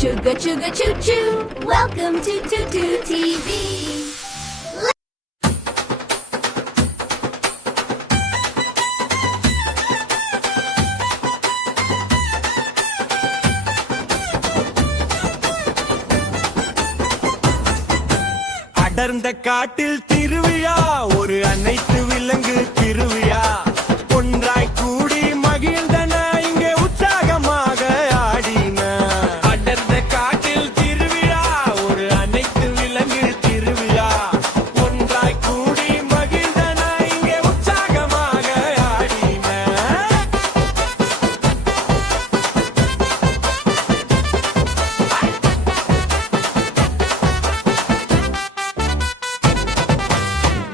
Chugga chugga choo choo. Welcome to Tutu TV. அடர்ந்த காட்டில் திருவிழா, ஒரு அனைத்து விலங்கு திருவிழா. ஒன்றாய் கூடி மகிழ்ந்தன, இங்கே உற்சாகமாக ஆடின. அடர்ந்த காட்டில் திருவிழா, ஒரு அனைத்து விலங்கு திருவிழா. ஒன்றாய் கூடி மகிழ்ந்தன, இங்கே உற்சாகமாக ஆடின.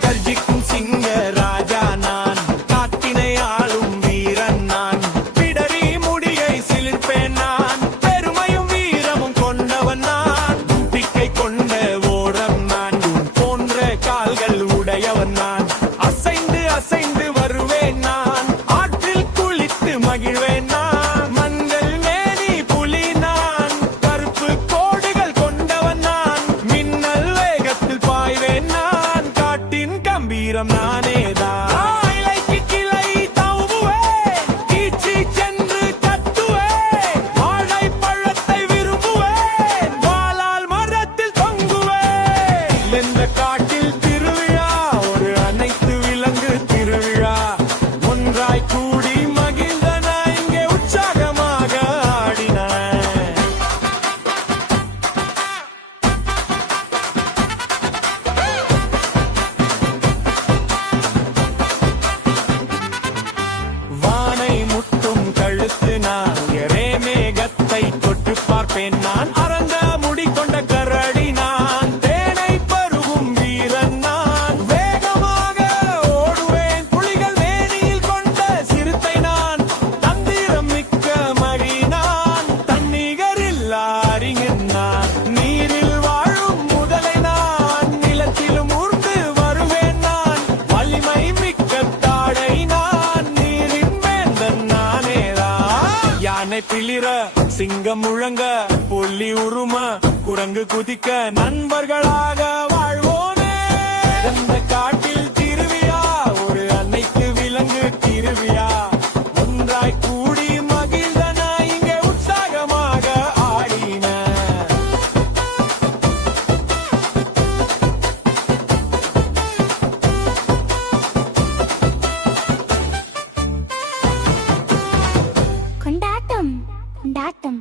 கர்ஜிக்கும் சிங்க ராஜா நான், காட்டினை ஆளும் வீரன் நான். பிடரி முடியை சிலிர்ப்பேன் நான், பெருமையும் வீரமும் கொண்டவன் நான். தும்பிக்கை கொண்ட ஓரம் நான், போன்ற கால்கள் உடையவன் நான். அசைந்து அசைந்து வருவேன் நான், ஆற்றில் குளித்து மகிழ்வேன் நான். மஞ்சள் மேனி புலி நான், கருப்பு கோடுகள் கொண்டவன் நான். மின்னல் வேகத்தில் பாய்வேன் நான், காட்டின் கம்பீரம் நானேதான். இலைக்கு கிளை தவுவேன், கீச்சி சென்று கத்துவேன். வாழைப்பழத்தை விரும்புவேன், வாளால் மரத்தில் தொங்குவேன். இந்த காட்டில் திருவிழா, ஒரு அனைத்து விலங்கு திருவிழா. ஒன்றாய் கூடி மகிழ்ந்தன, இங்கே உற்சாகமாக ஆடின. வானை முட்டும் கழுத்து நான், எரே மேகத்தை தொட்டு பார்ப்பேன் நான். அறந்த முடி கொண்ட கரடி நான், தேனை பருகும் வீரன் நான். வேகமாக ஓடுவேன், புலிகள் மேனியில் கொண்ட சிறுத்தை நான். தந்திரம் மிக்க மகி நான், தன்னிகரில்லா அறிஞன் நான். நீரில் வாழும் முதலை நான், நிலத்திலும் ஊர்ந்து வருவேன் நான். வலிமை மிக்க தாடை நான், நீரின் வேந்தன் நானேதான். யானை பிளிர, சிங்கம் முழங்க, புலி உரும, குரங்கு குதிக்க, நண்பர்களாக வாழ்வோனே. இந்த காட்டில் திருவிழா, ஒரு அனைத்து விலங்கு திருவிழா. ஒன்றாய் கூடி மகிழ்ந்தன, இங்கே உற்சாகமாக ஆடின. கொண்டாட்டம் கொண்டாட்டம்.